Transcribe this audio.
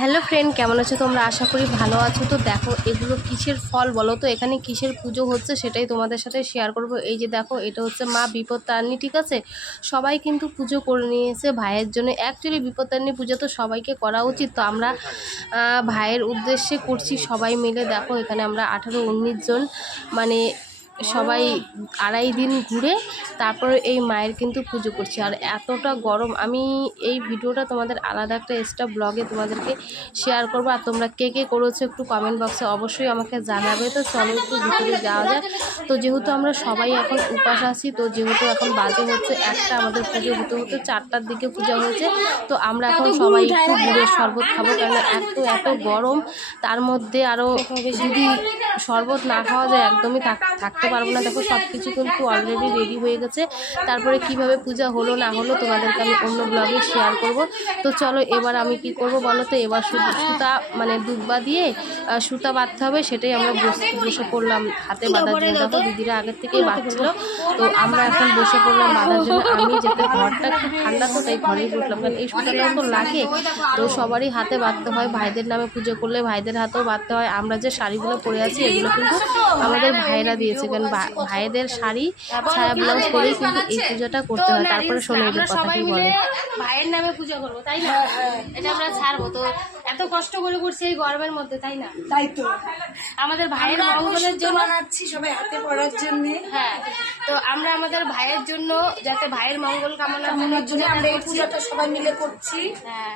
Hello friend, কেমন আছো তোমরা? আশা করি ভালো আছো। তো দেখো এগুলো কিসের ফল বলো তো, এখানে কিসের পুজো হচ্ছে সেটাই তোমাদের সাথে শেয়ার করব। এই যে দেখো, এটা হচ্ছে মা বিপত্তারিণী, ঠিক আছে? সবাই কিন্তু পুজো করে নিয়েছে ভাইয়ের জন্য। অ্যাকচুয়ালি বিপত্তারিণী পুজো তো সবাইকে করা উচিত, তো আমরা ভাইয়ের উদ্দেশ্যে করছি সবাই মিলে। দেখো এখানে আমরা 18-19 জন, মানে সবাই আড়াই দিন ঘুরে তারপরে এই মায়ের কিন্তু পুজো করছি। আর এতটা গরম, আমি এই ভিডিওটা তোমাদের আলাদা একটা এক্সট্রা ব্লগে তোমাদেরকে শেয়ার করবো। আর তোমরা কে কে করেছো একটু কমেন্ট বক্সে অবশ্যই আমাকে জানাবে। তো চলো একটু ভিতরে যাওয়া যাক। তো যেহেতু আমরা সবাই এখন উপাস আছি, তো যেহেতু এখন বাজে হচ্ছে একটা, আমাদের পুজো হতে হতে 4টার দিকে পূজা হয়েছে। তো আমরা এখন সবাই একটু গুড়ের শরবত খাবো, কারণ এত গরম, তার মধ্যে আরও যদি শরবত না খাওয়া যায় একদমই থাকতে পারবো না। দেখো সব কিছু কিন্তু অলরেডি রেডি হয়ে গেছে। তারপরে কিভাবে পূজা হলো না হলো তোমাদেরকে আমি অন্য ব্লগে শেয়ার করব। তো চলো এবার আমি কি করব বলো তো, এবার সুতা মানে দুব্বা দিয়ে সুতা বাঁধতে হবে, সেটাই আমরা বসে পড়লাম হাতে বাঁধার জন্য। দেখো দিদিরা আগের থেকেই বাঁধছিল, তো আমরা এখন বসে পড়লাম বাঁধার জন্য। আমি যেতে ঘরটা খুব ঠান্ডা, তো তাই ঘরেই বসলাম, কারণ এই সুতাটাও তো লাগে, তো সবারই হাতে বাঁধতে হয়। ভাইদের নামে পুজো করলে ভাইদের হাতেও বাঁধতে হয়। আমরা যে শাড়িগুলো পরে আছি এগুলো কিন্তু আমাদের ভাইয়েরা দিয়েছে, কারণ ভাইদের শাড়ি ছায়া ব্লাউজ পরেই কিন্তু এই পূজাটা করতে হয়। তারপরে শোনো এদের কথা কি বলে। ভাইয়ের নামে পূজা করবো, তাই না? এটা আমরা ছাড়বো তো, এত কষ্ট করে করছি এই গরমের মধ্যে, তাই না? তাই তো আমাদের ভাইয়ের মঙ্গলের জন্য বানাচ্ছি, সবাই হাতে পড়ার জন্য। হ্যাঁ, তো আমরা আমাদের ভাইয়ের জন্য, যাতে ভাইয়ের মঙ্গল কামনার জন্য আমরা এই পূজাটা সবাই মিলে করছি। হ্যাঁ।